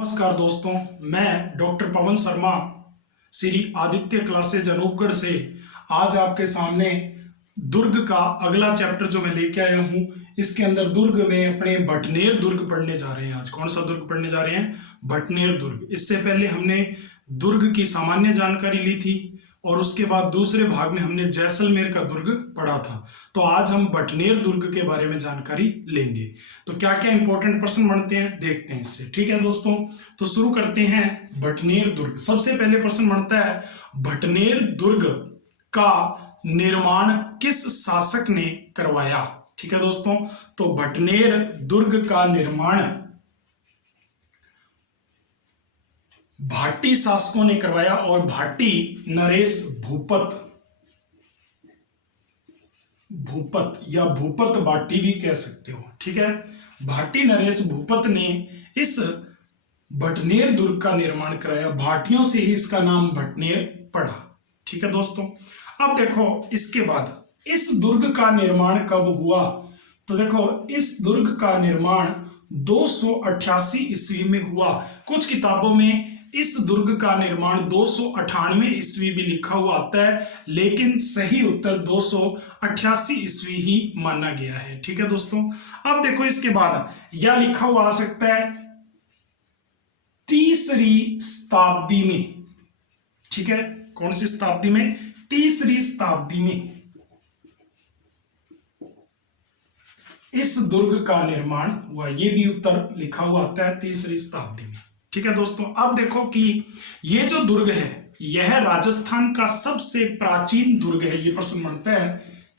नमस्कार दोस्तों, मैं डॉक्टर पवन शर्मा श्री आदित्य क्लासेज अनूपगढ़ से आज आपके सामने दुर्ग का अगला चैप्टर जो मैं लेके आया हूँ, इसके अंदर दुर्ग में अपने भटनेर दुर्ग पढ़ने जा रहे हैं। आज कौन सा दुर्ग पढ़ने जा रहे हैं? भटनेर दुर्ग। इससे पहले हमने दुर्ग की सामान्य जानकारी ली थी और उसके बाद दूसरे भाग में हमने जैसलमेर का दुर्ग पढ़ा था। तो आज हम भटनेर दुर्ग के बारे में जानकारी लेंगे। तो क्या क्या इंपॉर्टेंट प्रश्न बनते हैं देखते हैं इससे। ठीक है दोस्तों, तो शुरू करते हैं भटनेर दुर्ग। सबसे पहले प्रश्न बनता है, भटनेर दुर्ग का निर्माण किस शासक ने करवाया? ठीक है दोस्तों, तो भटनेर दुर्ग का निर्माण भाटी शासकों ने करवाया और भाटी नरेश भूपत या भूपत भाटी भी कह सकते हो। ठीक है, भाटी नरेश भूपत ने इस भटनेर दुर्ग का निर्माण कराया। भाटियों से ही इसका नाम भटनेर पड़ा। ठीक है दोस्तों, अब देखो इसके बाद इस दुर्ग का निर्माण कब हुआ? तो देखो इस दुर्ग का निर्माण 288 ईस्वी में हुआ। कुछ किताबों में इस दुर्ग का निर्माण 298 ईस्वी भी लिखा हुआ आता है, लेकिन सही उत्तर 288 ईस्वी ही माना गया है। ठीक है दोस्तों, अब देखो इसके बाद यह लिखा हुआ आ सकता है तीसरी शताब्दी में। ठीक है, कौन सी शताब्दी में? तीसरी शताब्दी में इस दुर्ग का निर्माण हुआ। यह भी उत्तर लिखा हुआ आता है तीसरी शताब्दी में। ठीक है दोस्तों, अब देखो कि ये जो दुर्ग है यह राजस्थान का सबसे प्राचीन दुर्ग है। ये प्रश्न बनता है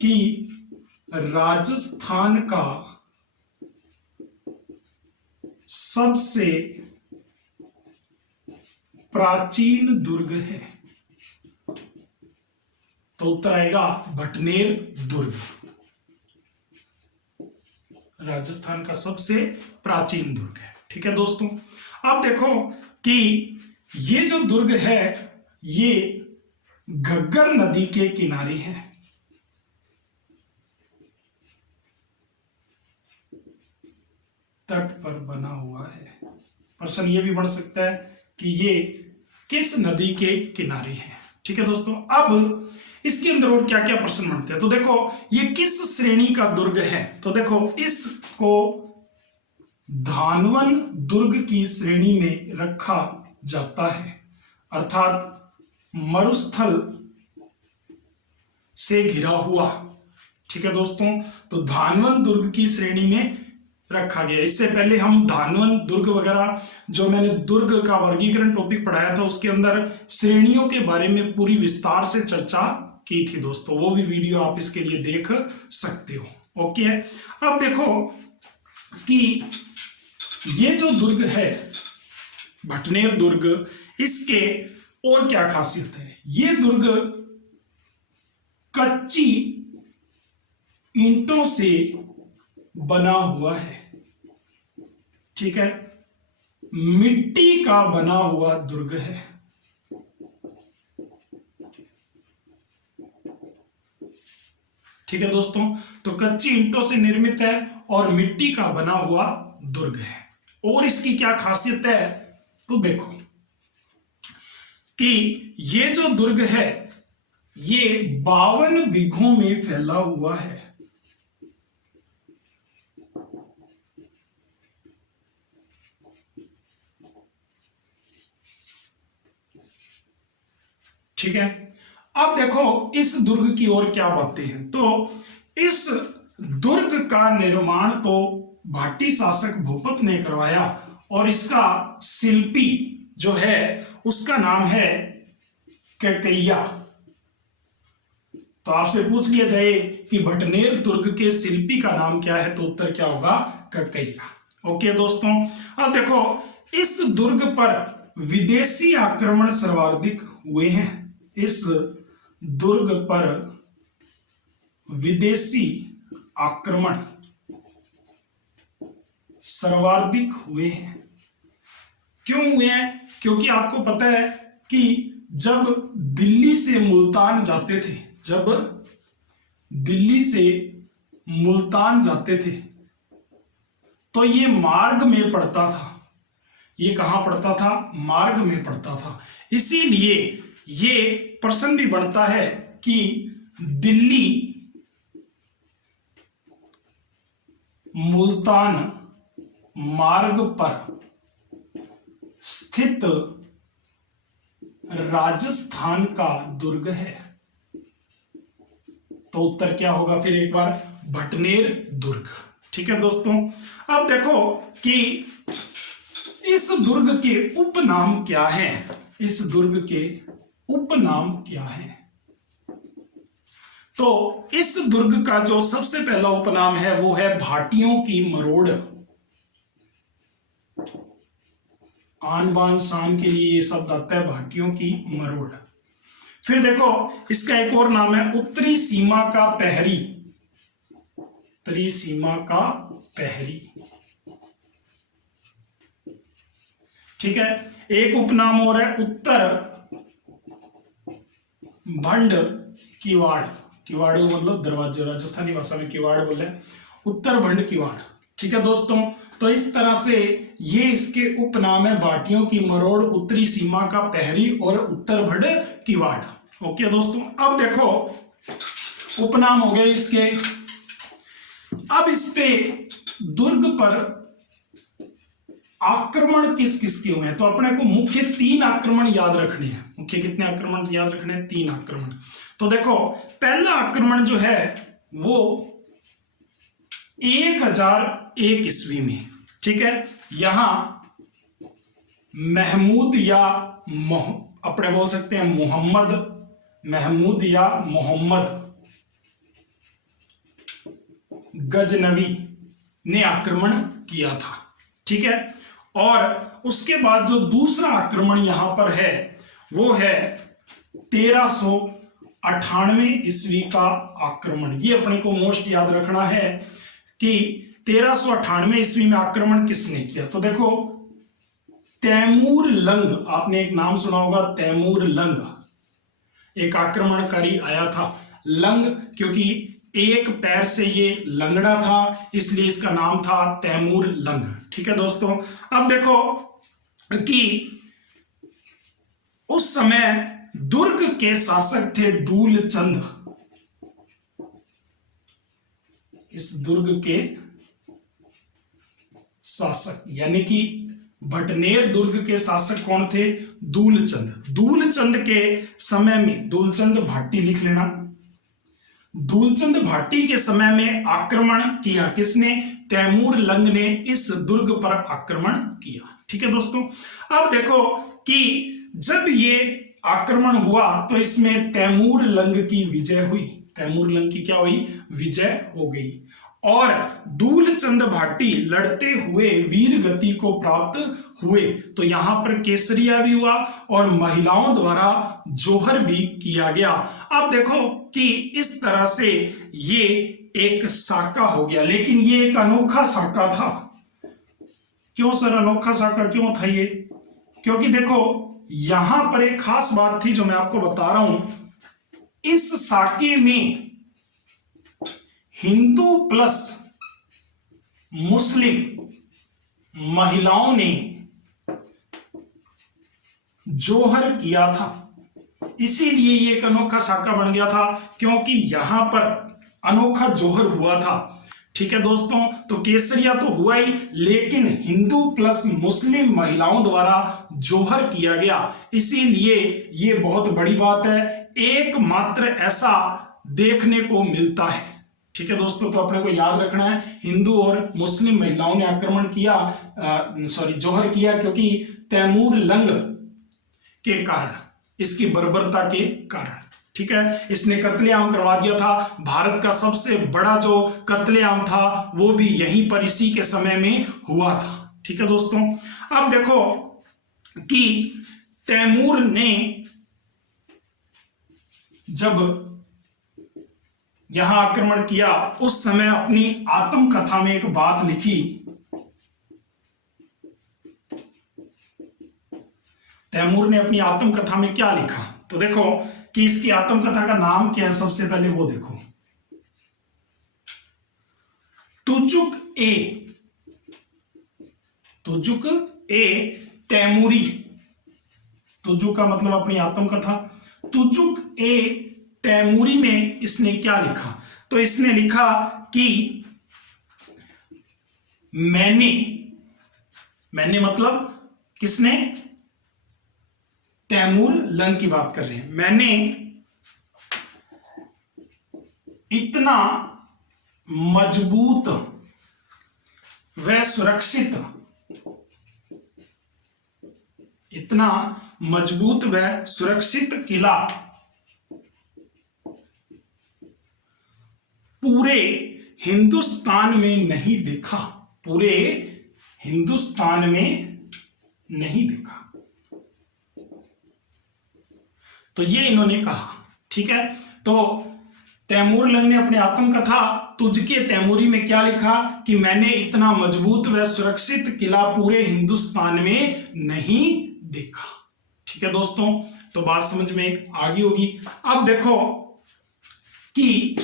कि राजस्थान का सबसे प्राचीन दुर्ग है, तो उत्तर आएगा भटनेर दुर्ग। राजस्थान का सबसे प्राचीन दुर्ग है। ठीक है दोस्तों, अब देखो कि ये जो दुर्ग है ये घग्गर नदी के किनारे है। तट पर बना हुआ है। प्रश्न ये भी बन सकता है कि ये किस नदी के किनारे है। ठीक है दोस्तों, अब इसके अंदर और क्या क्या प्रश्न बनते हैं। तो देखो ये किस श्रेणी का दुर्ग है? तो देखो इसको धानवन दुर्ग की श्रेणी में रखा जाता है, अर्थात मरुस्थल से घिरा हुआ। ठीक है दोस्तों, तो धानवन दुर्ग की श्रेणी में रखा गया। इससे पहले हम धानवन दुर्ग वगैरह जो मैंने दुर्ग का वर्गीकरण टॉपिक पढ़ाया था उसके अंदर श्रेणियों के बारे में पूरी विस्तार से चर्चा की थी दोस्तों, वो भी वीडियो आप इसके लिए देख सकते हो। ओके, अब देखो कि ये जो दुर्ग है भटनेर दुर्ग, इसके और क्या खासियत है? ये दुर्ग कच्ची ईंटों से बना हुआ है। ठीक है, मिट्टी का बना हुआ दुर्ग है। ठीक है दोस्तों, तो कच्ची ईंटों से निर्मित है और मिट्टी का बना हुआ दुर्ग है। और इसकी क्या खासियत है? तो देखो कि ये जो दुर्ग है ये 52 बीघों में फैला हुआ है। ठीक है, अब देखो इस दुर्ग की ओर क्या बातें हैं। तो इस दुर्ग का निर्माण तो भाटी शासक भूपत ने करवाया और इसका शिल्पी जो है उसका नाम है कैकैया। तो आपसे पूछ लिया जाए कि भटनेर दुर्ग के शिल्पी का नाम क्या है, तो उत्तर क्या होगा? कैकैया। ओके दोस्तों, अब देखो इस दुर्ग पर विदेशी आक्रमण सर्वाधिक हुए हैं। इस दुर्ग पर विदेशी आक्रमण सर्वाधिक हुए हैं। क्यों हुए हैं? क्योंकि आपको पता है कि जब दिल्ली से मुल्तान जाते थे, जब दिल्ली से मुल्तान जाते थे तो ये मार्ग में पड़ता था। ये कहां पड़ता था? मार्ग में पड़ता था। इसीलिए ये प्रश्न भी बनता है कि दिल्ली मुल्तान मार्ग पर स्थित राजस्थान का दुर्ग है। तो उत्तर क्या होगा? फिर एक बार, भटनेर दुर्ग। ठीक है दोस्तों, अब देखो कि इस दुर्ग के उपनाम क्या हैं? इस दुर्ग के उपनाम क्या हैं? तो इस दुर्ग का जो सबसे पहला उपनाम है वो है भाटियों की मरोड़। आन बान शान के लिए ये शब्द आता है, भाटियों की मरोड़। फिर देखो इसका एक और नाम है उत्तरी सीमा का प्रहरी। उत्तरी सीमा का प्रहरी। ठीक है, एक उपनाम और है उत्तर भंड किवाड़। किवाड़ मतलब दरवाजे, राजस्थानी भाषा में किवाड़ बोले, उत्तर भंड किवाड़। ठीक है दोस्तों, तो इस तरह से ये इसके उपनाम है, भाटियों की मरोड़, उत्तरी सीमा का प्रहरी और उत्तर भंड किवाड़। ओके दोस्तों, अब देखो उपनाम हो गए इसके। अब इस पे दुर्ग पर आक्रमण किस किस के हुए हैं? तो अपने को मुख्य 3 आक्रमण याद रखने हैं। मुख्य कितने आक्रमण याद रखने हैं? 3 आक्रमण। तो देखो पहला आक्रमण जो है वो 1001 ईस्वी में। ठीक है, यहां महमूद या अपने बोल सकते हैं मोहम्मद, महमूद या मोहम्मद गजनवी ने आक्रमण किया था। ठीक है, और उसके बाद जो दूसरा आक्रमण यहां पर है वो है 1398 ईस्वी का आक्रमण। ये अपने को मोस्ट याद रखना है कि 1398 ईस्वी में आक्रमण किसने किया? तो देखो तैमूर लंग, आपने एक नाम सुना होगा, तैमूर लंग एक आक्रमणकारी आया था। लंग क्योंकि एक पैर से ये लंगड़ा था, इसलिए इसका नाम था तैमूर लंग। ठीक है दोस्तों, अब देखो कि उस समय दुर्ग के शासक थे दूलचंद। इस दुर्ग के शासक यानी कि भटनेर दुर्ग के शासक कौन थे? दूलचंद। दूलचंद के समय में, दूलचंद भाटी लिख लेना, दूलचंद भाटी के समय में आक्रमण किया किसने? तैमूर लंग ने इस दुर्ग पर आक्रमण किया। ठीक है दोस्तों, अब देखो कि जब ये आक्रमण हुआ तो इसमें तैमूर लंग की विजय हुई। तैमूर लंग की क्या हुई? विजय हो गई। और दूलचंद भाटी लड़ते हुए वीर गति को प्राप्त हुए। तो यहां पर केसरिया भी हुआ और महिलाओं द्वारा जोहर भी किया गया। अब देखो कि इस तरह से ये एक साका हो गया, लेकिन ये एक अनोखा साका था। क्यों सर अनोखा साका क्यों था ये? क्योंकि देखो यहां पर एक खास बात थी जो मैं आपको बता रहा हूं। इस साके में हिंदू प्लस मुस्लिम महिलाओं ने जोहर किया था, इसीलिए ये एक अनोखा साका बन गया था, क्योंकि यहां पर अनोखा जोहर हुआ था। ठीक है दोस्तों, तो केसरिया तो हुआ ही, लेकिन हिंदू प्लस मुस्लिम महिलाओं द्वारा जोहर किया गया, इसीलिए ये बहुत बड़ी बात है। एकमात्र ऐसा देखने को मिलता है। ठीक है दोस्तों, तो अपने को याद रखना है हिंदू और मुस्लिम महिलाओं ने आक्रमण किया, जोहर किया, क्योंकि तैमूर लंग के कारण, इसकी बर्बरता के कारण। ठीक है, इसने कत्लेआम करवा दिया था। भारत का सबसे बड़ा जो कत्लेआम था वो भी यहीं पर इसी के समय में हुआ था। ठीक है दोस्तों, अब देखो कि तैमूर ने जब यहां आक्रमण किया उस समय अपनी आत्मकथा में एक बात लिखी। तैमूर ने अपनी आत्मकथा में क्या लिखा? तो देखो कि इसकी आत्मकथा का नाम क्या है, सबसे पहले वो देखो। तुजुक ए तैमूरी, तुजुक का मतलब अपनी आत्मकथा, तुजुक ए तैमूरी में इसने क्या लिखा? तो इसने लिखा कि मैंने मतलब किसने? तैमूर लंग की बात कर रहे हैं। मैंने इतना मजबूत व सुरक्षित, इतना मजबूत व सुरक्षित किला पूरे हिंदुस्तान में नहीं देखा, पूरे हिंदुस्तान में नहीं देखा। तो ये इन्होंने कहा, ठीक है। तो तैमूर लंग ने अपनी आत्मकथा तुझके तैमूरी में क्या लिखा कि मैंने इतना मजबूत व सुरक्षित किला पूरे हिंदुस्तान में नहीं देखा। ठीक है दोस्तों, तो बात समझ में आ गई होगी। अब देखो कि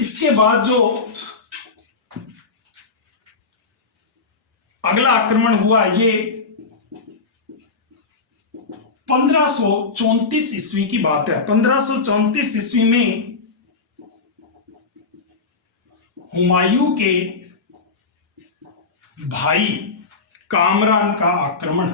इसके बाद जो अगला आक्रमण हुआ ये 1534 ईस्वी की बात है। 1534 ईस्वी में हुमायूं के भाई कामरान का आक्रमण।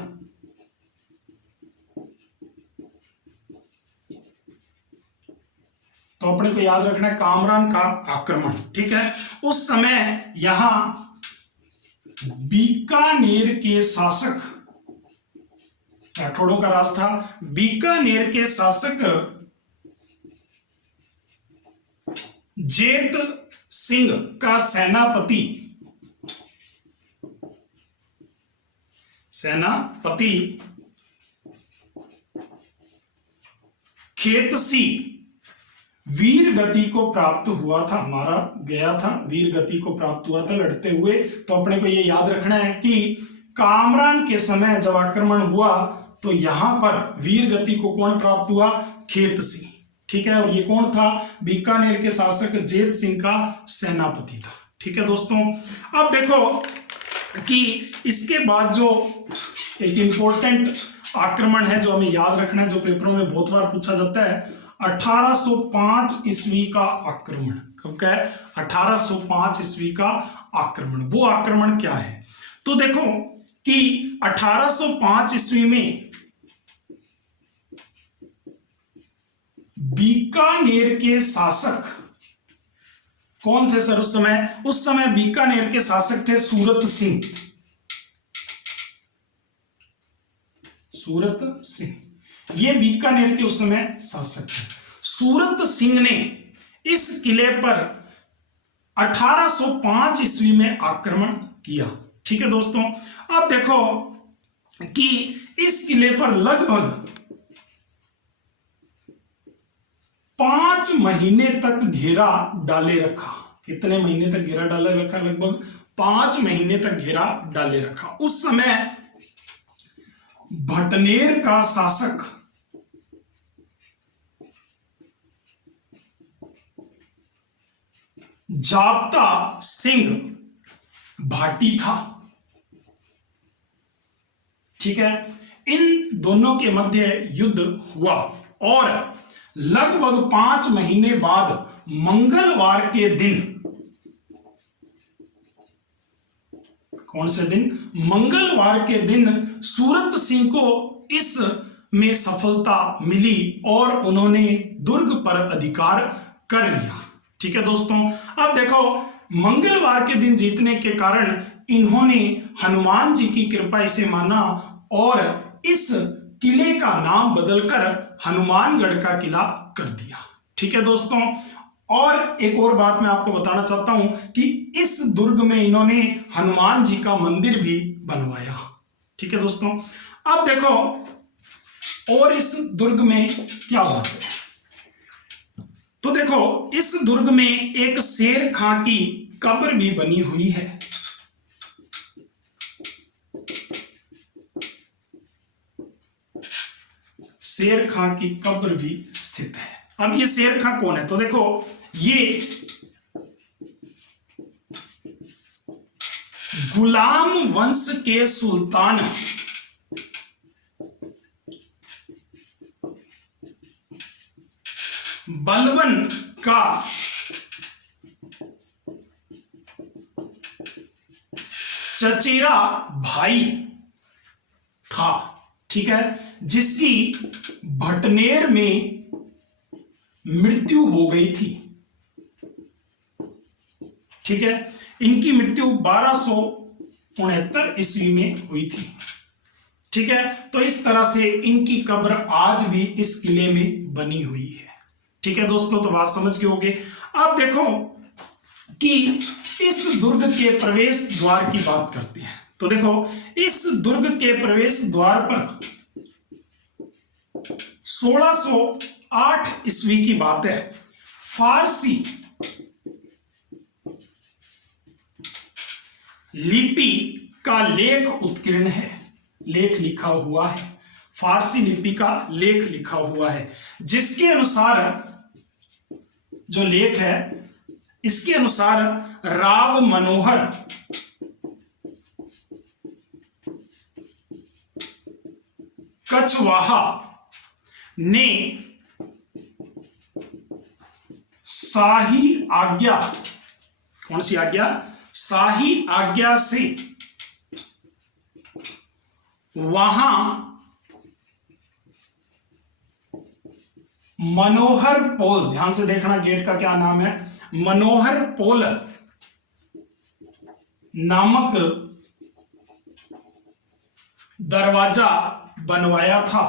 तो अपने को याद रखना है कामरान का आक्रमण, ठीक है। उस समय यहां बीकानेर के शासक, राठौड़ों का राज था, बीकानेर के शासक जेत सिंह का सेनापति खेतसी वीर गति को प्राप्त हुआ था, मारा गया था, वीर गति को प्राप्त हुआ था लड़ते हुए। तो अपने को यह याद रखना है कि कामरान के समय जब आक्रमण हुआ तो यहां पर वीर गति को कौन प्राप्त हुआ? खेतसी, ठीक है। और ये कौन था? बीकानेर के शासक जेत सिंह का सेनापति था, ठीक है दोस्तों। अब देखो कि इसके बाद जो एक इंपॉर्टेंट आक्रमण है जो हमें याद रखना है, जो पेपरों में बहुत बार पूछा जाता है, 1805 ईस्वी का आक्रमण। कब का है? 1805 ईस्वी का आक्रमण। वो आक्रमण क्या है? तो देखो कि 1805 ईस्वी में बीकानेर के शासक कौन थे सर? उस समय बीकानेर के शासक थे सूरत सिंह। सूरत सिंह ये बीकानेर के उस समय शासक थे। सूरत सिंह ने इस किले पर 1805 ईस्वी में आक्रमण किया, ठीक है दोस्तों। अब देखो कि इस किले पर लगभग 5 महीने तक घेरा डाले रखा। कितने महीने तक घेरा डाले रखा? लगभग 5 महीने तक घेरा डाले रखा। उस समय भटनेर का शासक जाप्ता सिंह भाटी था, ठीक है। इन दोनों के मध्य युद्ध हुआ और लगभग 5 महीने बाद मंगलवार के दिन, कौन से दिन? मंगलवार के दिन सूरत सिंह को इस में सफलता मिली और उन्होंने दुर्ग पर अधिकार कर लिया, ठीक है दोस्तों। अब देखो मंगलवार के दिन जीतने के कारण इन्होंने हनुमान जी की कृपा इसे माना और इस किले का नाम बदलकर हनुमानगढ़ का किला कर दिया, ठीक है दोस्तों। और एक और बात मैं आपको बताना चाहता हूं कि इस दुर्ग में इन्होंने हनुमान जी का मंदिर भी बनवाया, ठीक है दोस्तों। अब देखो और इस दुर्ग में क्या बात है, तो देखो इस दुर्ग में एक शेर खां की कब्र भी बनी हुई है। शेर खां की कब्र भी स्थित है। अब ये शेर खां कौन है? तो देखो ये गुलाम वंश के सुल्तान बलबन का चचेरा भाई था, ठीक है, जिसकी भटनेर में मृत्यु हो गई थी, ठीक है। इनकी मृत्यु 1269 ईस्वी में हुई थी, ठीक है। तो इस तरह से इनकी कब्र आज भी इस किले में बनी हुई है, ठीक है दोस्तों। तो बात समझ के होगे। अब देखो कि इस दुर्ग के प्रवेश द्वार की बात करते हैं। तो देखो इस दुर्ग के प्रवेश द्वार पर 1608 ईस्वी की बात है, फारसी लिपि का लेख उत्कीर्ण है, लेख लिखा हुआ है, फारसी लिपि का लेख लिखा हुआ है, जिसके अनुसार जो लेख है इसके अनुसार राव मनोहर कछवाहा ने शाही आज्ञा, कौन सी आज्ञा? शाही आज्ञा से वहां मनोहर पोल, ध्यान से देखना गेट का क्या नाम है, मनोहर पोल नामक दरवाजा बनवाया था,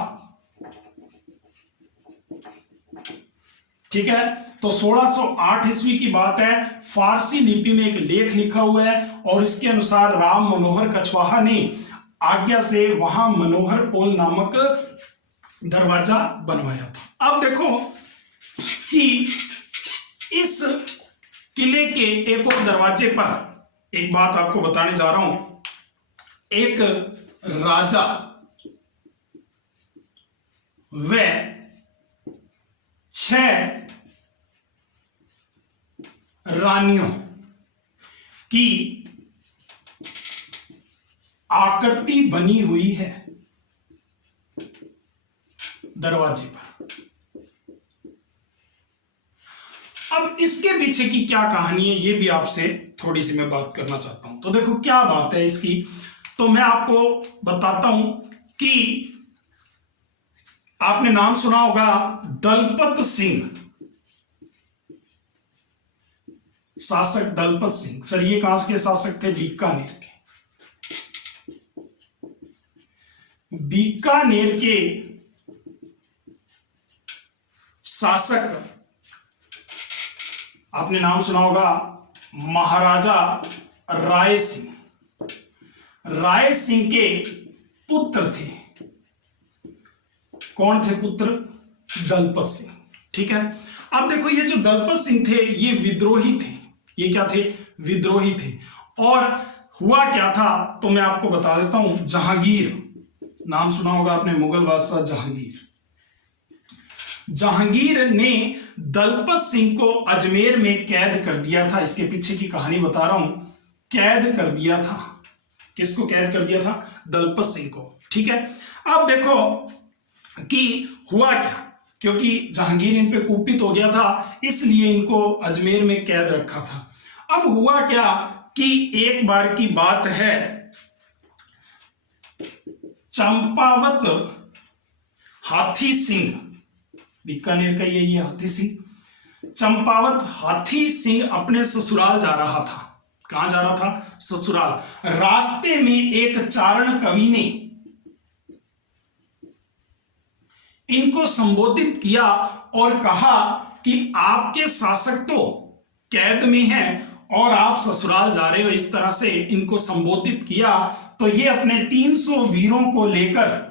ठीक है। तो 1608 ईस्वी की बात है, फारसी लिपि में एक लेख लिखा हुआ है और इसके अनुसार राम मनोहर कछवाहा ने आज्ञा से वहां मनोहर पोल नामक दरवाजा बनवाया था। अब देखो कि इस किले के एक और दरवाजे पर एक बात आपको बताने जा रहा हूं। एक राजा व 6 रानियों की आकृति बनी हुई है दरवाजे पर। अब इसके पीछे की क्या कहानी है ये भी आपसे थोड़ी सी मैं बात करना चाहता हूं। तो देखो क्या बात है इसकी, तो मैं आपको बताता हूं कि आपने नाम सुना होगा दलपत सिंह, शासक दलपत सिंह। सर ये कहां के शासक थे? बीकानेर के। बीकानेर के शासक, आपने नाम सुना होगा महाराजा राय सिंह। राय सिंह के पुत्र थे, कौन थे पुत्र? दलपत सिंह, ठीक है। अब देखो ये जो दलपत सिंह थे ये विद्रोही थे, ये क्या थे? विद्रोही थे। और हुआ क्या था तो मैं आपको बता देता हूं। जहांगीर, नाम सुना होगा आपने, मुगल बादशाह जहांगीर। जहांगीर ने दलपत सिंह को अजमेर में कैद कर दिया था। इसके पीछे की कहानी बता रहा हूं, कैद कर दिया था। किसको कैद कर दिया था? दलपत सिंह को, ठीक है। अब देखो कि हुआ क्या, क्योंकि जहांगीर इन पे कुपित हो गया था इसलिए इनको अजमेर में कैद रखा था। अब हुआ क्या कि एक बार की बात है, चंपावत हाथी सिंह, बीकानेर का ये हाथी सिंह, चंपावत हाथी सिंह अपने ससुराल जा रहा था। कहां जा रहा था? ससुराल। रास्ते में एक चारण कवि ने इनको संबोधित किया और कहा कि आपके शासक तो कैद में हैं और आप ससुराल जा रहे हो। इस तरह से इनको संबोधित किया तो ये अपने 300 वीरों को लेकर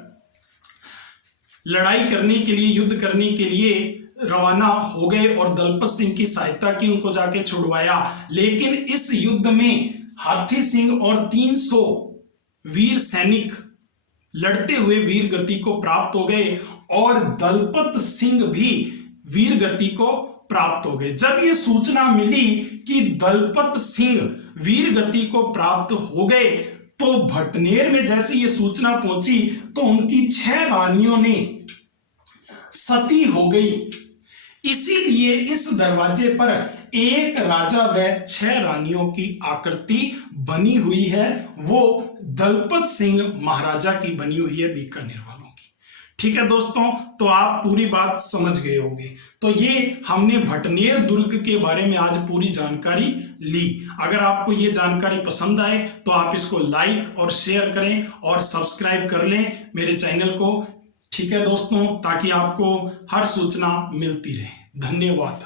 लड़ाई करने के लिए, युद्ध करने के लिए रवाना हो गए और दलपत सिंह की सहायता की, उनको जाके छुड़वाया। लेकिन इस युद्ध में हाथी सिंह और 300 वीर सैनिक लड़ते हुए वीर गति को प्राप्त हो गए और दलपत सिंह भी वीर गति को प्राप्त हो गए। जब ये सूचना मिली कि दलपत सिंह वीर गति को प्राप्त हो गए तो भटनेर में जैसे ये सूचना पहुंची तो उनकी 6 रानियों ने सती हो गई। इसीलिए इस दरवाजे पर एक राजा व 6 रानियों की आकृति बनी हुई है, वो दलपत सिंह महाराजा की बनी हुई है, बीकानेर वालों की। ठीक है दोस्तों, तो आप पूरी बात समझ गए होंगे। तो ये हमने भटनेर दुर्ग के बारे में आज पूरी जानकारी ली। अगर आपको ये जानकारी पसंद आए तो आप इसको लाइक और शेयर करें और सब्सक्राइब कर लें मेरे चैनल को। ठीक है दोस्तों, ताकि आपको हर सूचना मिलती रहे। धन्यवाद।